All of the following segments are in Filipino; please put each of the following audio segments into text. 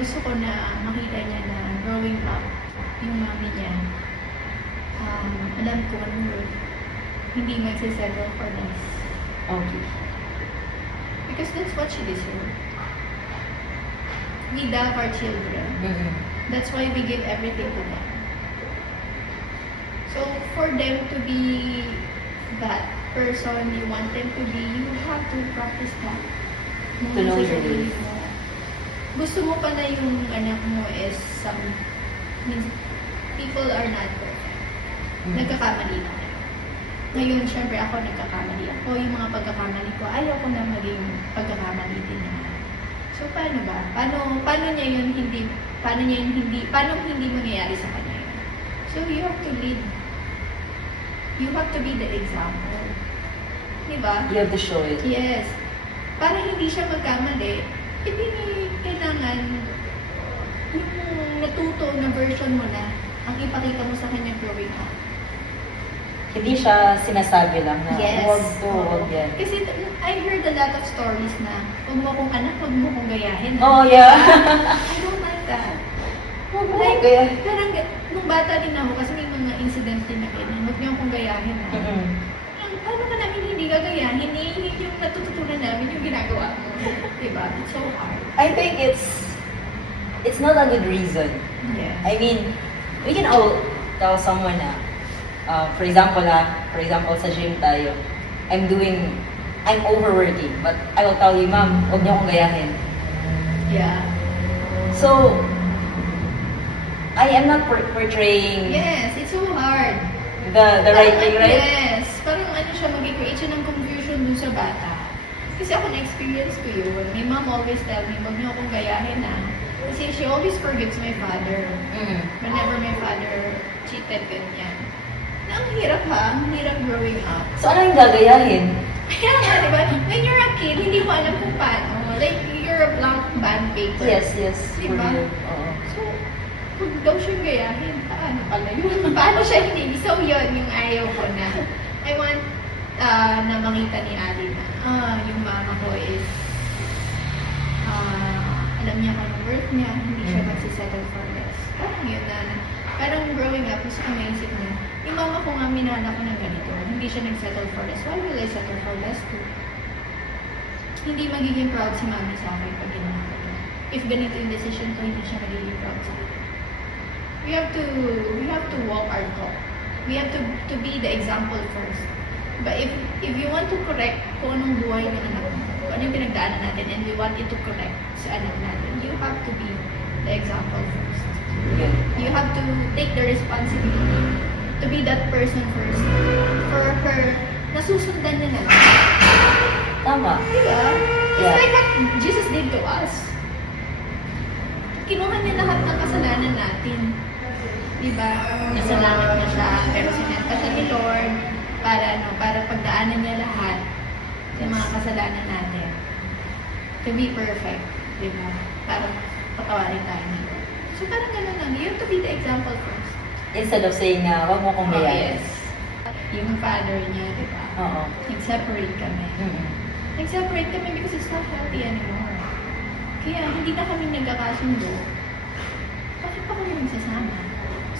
gusto ko na makita niya na growing up, yung mami niya, alam ko ano, hindi magsisettle for less. Okay. Because that's what she deserves. We love our children. Mm-hmm. That's why we give everything to them. So, for them to be that person you want them to be, you have to practice that. To know Sa your sarili worth. mo. Gusto mo pa na yung anak mo is people are not perfect. Nagkakamali na kayo. Ngayon, syempre ako nagkakamali ako. Yung mga pagkakamali ko, ayaw ko na maging pagkakamali din naman. So, paano ba? Paano hindi mangyayari sa kanya yun? So, you have to lead. You have to be the example. Diba? You have to show it. Yes. Para hindi siya magkamali, hindi kailangan yung natuto na version mo na ang ipakita mo sa kanya growing up. Hindi siya sinasabi lang na Yes. huwag to, Oo. huwag yan. Kasi I heard a lot of stories na huwag mo akong anak, huwag mo akong gayahin. Oh, yeah. I don't like that. Huwag mo Like, kaya. parang, nung bata din ako, kasi may mga incident din na ganyan, huwag niyo akong gayahin. Mm-hmm. Paano ka namin hindi gagayahin? Yung natututunan namin yung ginagawa mo. Diba? It's so hard. I think it's not a good reason. Yeah. I mean, we can all tell someone na, for example sa gym tayo, I'm overworking, but I will tell you, ma'am, huwag niyo akong gayahin. Yeah. So, I am not portraying Yes, it's so hard. the right thing, right? Yes. Parang siya, mag-create siya ng confusion dun sa bata. Kasi ako na-experience ko yun. My mom always tell me, huwag niyo akong gayahin na. Kasi she always forgives my father. Mm. Whenever my father cheated, ganyan. Na ang hirap ha, ang hirap growing up. So, ano yung gagayahin? Kaya nga, di ba? When you're a kid, hindi mo alam kung paano. Like, you're a blank band paper. Yes. Diba? Oo. So, huwag daw siyang gayahin. Paano pala yun? Paano siya hindi? So, yun yung ayaw ko na. I want na makita ni Ali na, yung mama ko is, alam niya kung anong worth niya, hindi siya magsisettle for less. Parang yun na, parang growing up, gusto ko naisip niya, yung mama ko nga minana ko ng ganito, hindi siya nag-settle for less. Why will I settle for less too? Hindi magiging proud si mami sa akin pag ginawa ko. If ganito yung decision ko, hindi siya magiging proud sa akin. We have to walk our talk. We have to be the example first. But if you want to correct kung anong buhay ng anak mo, kung ano yung pinagdaanan natin, and we want it to correct sa anak natin, you have to be the example first. Yeah. You have to take the responsibility to be that person first. For her, nasusundan niya na lang. Tama. Diba? It's Yeah. like what Jesus did to us. Kinuha niya lahat ng kasalanan natin. Diba? Nasalanan niya siya, pero sinenta siya ni Lord para pagdaanan niya lahat ng mga kasalanan natin. To be perfect. Diba? Para patawarin tayo ni Lord. So parang gano'n lang. You have to be the example first. Instead of saying na, huwag mo akong gayahin. Yes. Yung father niya, diba? Oo. Nag-separate kami. Mm-hmm. Nag-separate kami because it's not healthy anymore. Kaya hindi na kami nagkakasundo. Bakit pa kami nagsasama?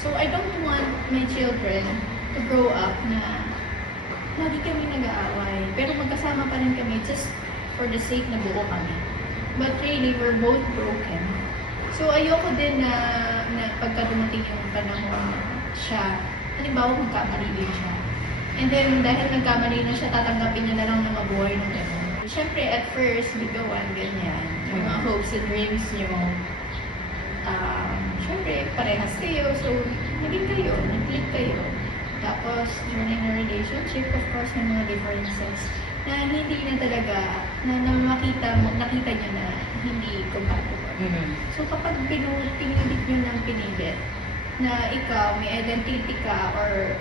So I don't want my children to grow up na lagi kami nag-aaway. Pero magkasama pa rin kami just for the sake na buo kami. But really, we're both broken. So ayoko din na pagka dumating yung panahon siya, halimbawa magkamali din siya. And then, dahil nagkamali na siya, tatanggapin niya na lang na mabuhay ng gano'n. Siyempre, at first, bigawan, ganyan. Yung mga hopes and dreams niyo, siyempre, parehas kayo. So, naging kayo, nag-click kayo. Tapos, during a relationship, of course, may mga differences na hindi na talaga, na nakita niyo na hindi compatible. Mm-hmm. So, kapag pinilit niyo ng pinilit, na ikaw, may identity ka, or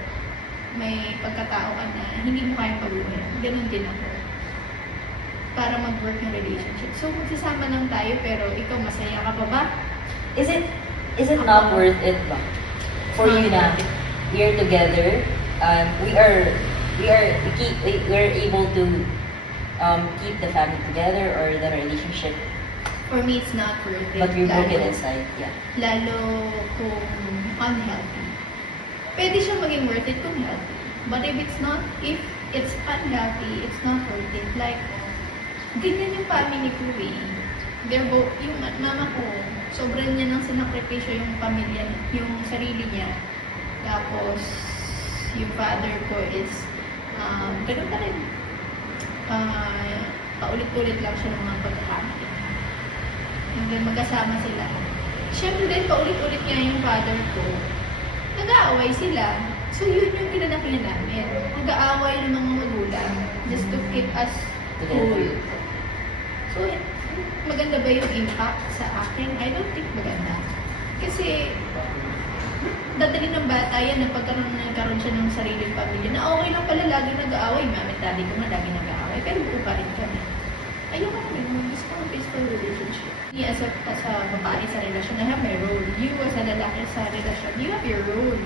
may pagkatao ka na hindi mo kayang paguhin. Ganun din ako. Para mag-work yung relationship. So, magsasama lang tayo, pero ikaw masaya ka pa ba? Is it not worth it ba? For you na we're together, we're able to keep the family together or the relationship For me, it's not worth it. But you're broken Lalo- inside. Yeah. Lalo kung unhealthy. Pwede siya maging worth it kung healthy. But if it's unhealthy, it's not worth it. Like, ganyan yung family ko eh. They're both, yung mama ko, sobrang niya nang sinakripisyo yung pamilya, yung sarili niya. Tapos, yung father ko is, ganun pa rin. Paulit-ulit lang siya ng mga pagkakamali. And then, magkasama sila. Siyempre din, paulit-ulit niya yung father ko. Nag-aaway sila. So, yun yung kinanakihan namin. Nag-aaway ng mga magulang just to keep us cool. So, maganda ba yung impact sa akin? I don't think maganda. Kasi, dadali ng bata yan na nagkaroon siya ng sariling pamilya na okay lang pala lagi nag-aaway. Mami at daddy ko nga lagi nag-aaway. Pero buo pa rin kami. Ayoko naman mo. Gusto ko ang peaceful relationship. Me as a babae sa relasyon, I have my role. You as a lalaki sa relasyon, you have your role.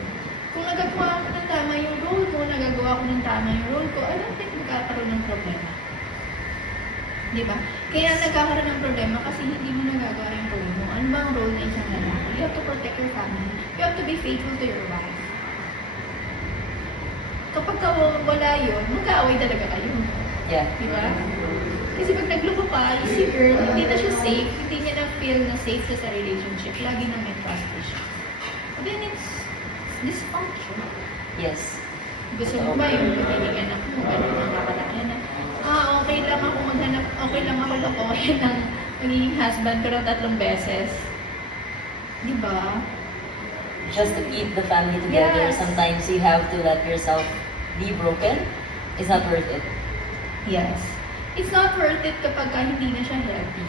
Kung nagagawa ko ng tama yung role mo, nagagawa ko ng tama yung role ko, I don't think magkakaroon ng problema. Di ba? Kaya nagkakaroon ng problema kasi hindi mo nagagawa yung role mo. Ano ba ang role na isang lalaki? You have to protect your family. You have to be faithful to your wife. Kapag wala yun, mag-aaway talaga kayo. Yeah. Di ba? Kasi pag nagloko pa, si girl, hindi na siya safe. Hindi niya na feel na safe siya sa relationship. Lagi na may trust issue. Then it's dysfunction. Yes. Gusto mo ba yung magiging anak mo? Ganun ang kakalaki na, okay lang ako maghanap, okay lang ako lokohin ng magiging husband ko ng 3 beses. Di ba? Just to keep the family together, Yes. sometimes you have to let yourself be broken. It's not worth it. Yes. It's not worth it kapag hindi na siya healthy.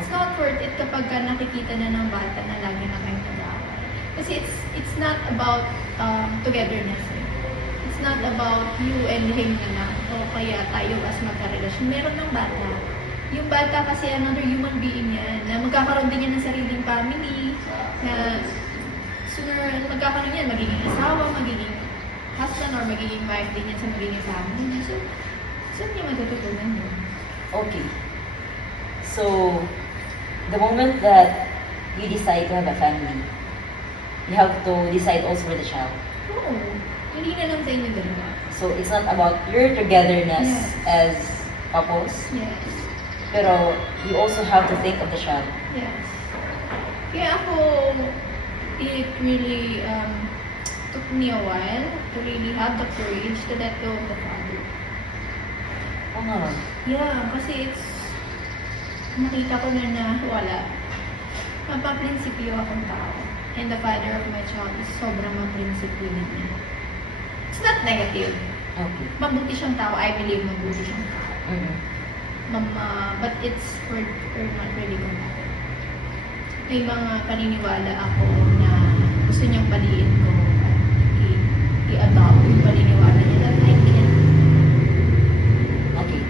It's not worth it kapag nakikita na ng bata na lagi na kayo nag-aaway. Kasi it's not about togetherness. Eh. It's not about you and him na lang. O kaya tayo as magkarelasyon. Meron ng bata. Yung bata kasi another human being yan. Na magkakaroon din yan ng sariling family. Na sooner magkakaroon yan. Magiging asawa, magiging husband, or magiging wife din yan sa magiging family. So, saan niya matututunan yun? Okay. So, the moment that you decide to have a family, you have to decide also for the child. Oo. Hindi na lang sa inyo dalawa. So, it's not about your togetherness Yes. as couples, Yes. pero you also have to think of the child. Yes. Kaya ako, it really took me a while to really have the courage to let go of the father. Oo nga. Yeah, kasi nakita ko na wala. Mapaprinsipyo akong tao. And the father of my child is sobrang maprinsipyo niya. It's not negative. Okay. Mabuti siyang tao. I believe mabuti siyang tao. Mm-hmm. But it's for not really compatible. May mga paniniwala ako na gusto niyang paliin ko at i-adopt yung paniniwala niya that I can't. Okay.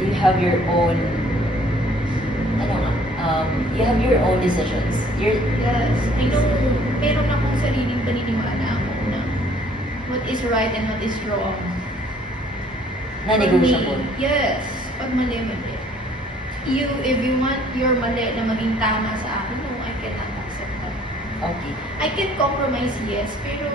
You have your own, you have your own decisions. Yes, I know meron akong sariling paniniwala ako na what is right and what is wrong. Non-negotiable. For me, yes, pag mali-mali. If you want your mali na maging tama sa akin, no, I cannot accept that. Okay. I can compromise, yes, pero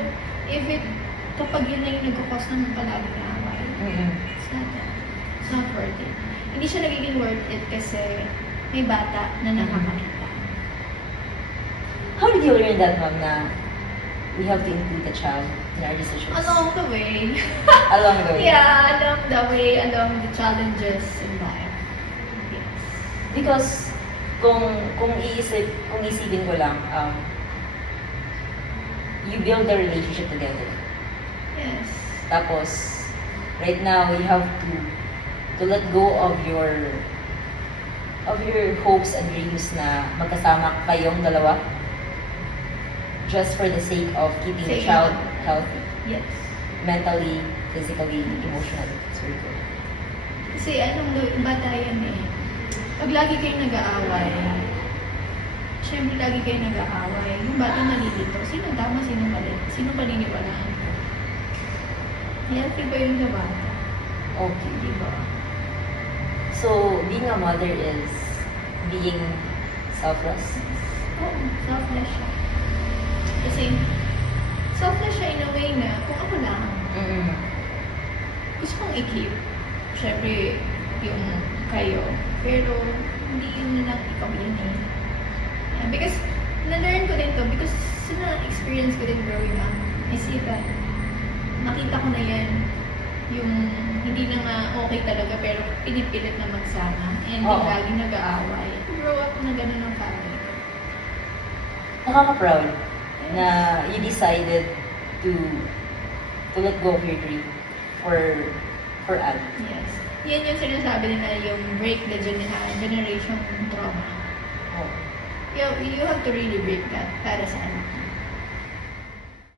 kapag yun na yung nagkakos ng palagi na away, Mm-hmm. it's not worth it. Hindi siya nagiging worth it kasi may bata na nakakakita. How did you learn that, ma'am, na we have to include the child in our decisions? Along the way. Along the way. Yeah, along the way, along the challenges in life. Yes. Because kung isipin ko lang, you build the relationship together. Yes. Tapos, right now, you have to let go of your hopes and dreams na magkasama kayong dalawa just for the sake of keeping the Sake child of- healthy, Yes. mentally, physically, emotionally. It's very good. Kasi bata yan eh. Pag lagi kayo nag-aaway, syempre lagi kayo nag-aaway, yung bata nalilito, sino tama, sino mali, sino paniniwalaan ko? Healthy ba yung sa bata? Okay. Di ba? So, being a mother is being selfless. Oo, selfless siya. Kasi, selfless siya in a way na kung ako lang, Mm-mm. gusto kong i-keep. Siyempre, yung kayo. Pero, hindi yun na lang ikaw yun eh. Yeah, because, na-learn ko din to because na-experience ko din growing up. I see that, nakita ko na yan, yung hindi na nga okay talaga pero pinipilit na magsama and Oo. laging nag-aaway. Grow up na gano'n ng family. Nakaka-proud na you decided to let go of your dream for Al. Yes. Yan yung sinasabi nila, yung break the generation trauma. Oh. You have to really break that para sa anak.